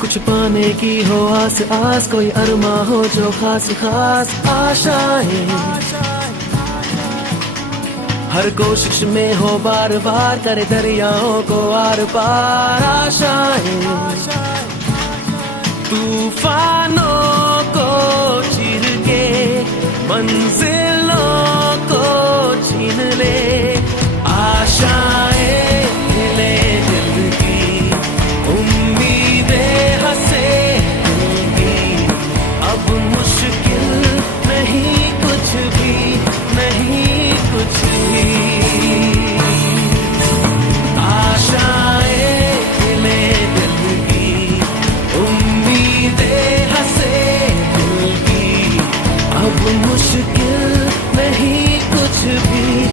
कुछ पाने की हो आस आस, कोई अरमा हो जो खास खास आशाएं, हर कोशिश में हो बार बार करे दरियाओं को आर पार आशाएं, तूफानों को चीर के मंजिलों को छीन ले आशाएं।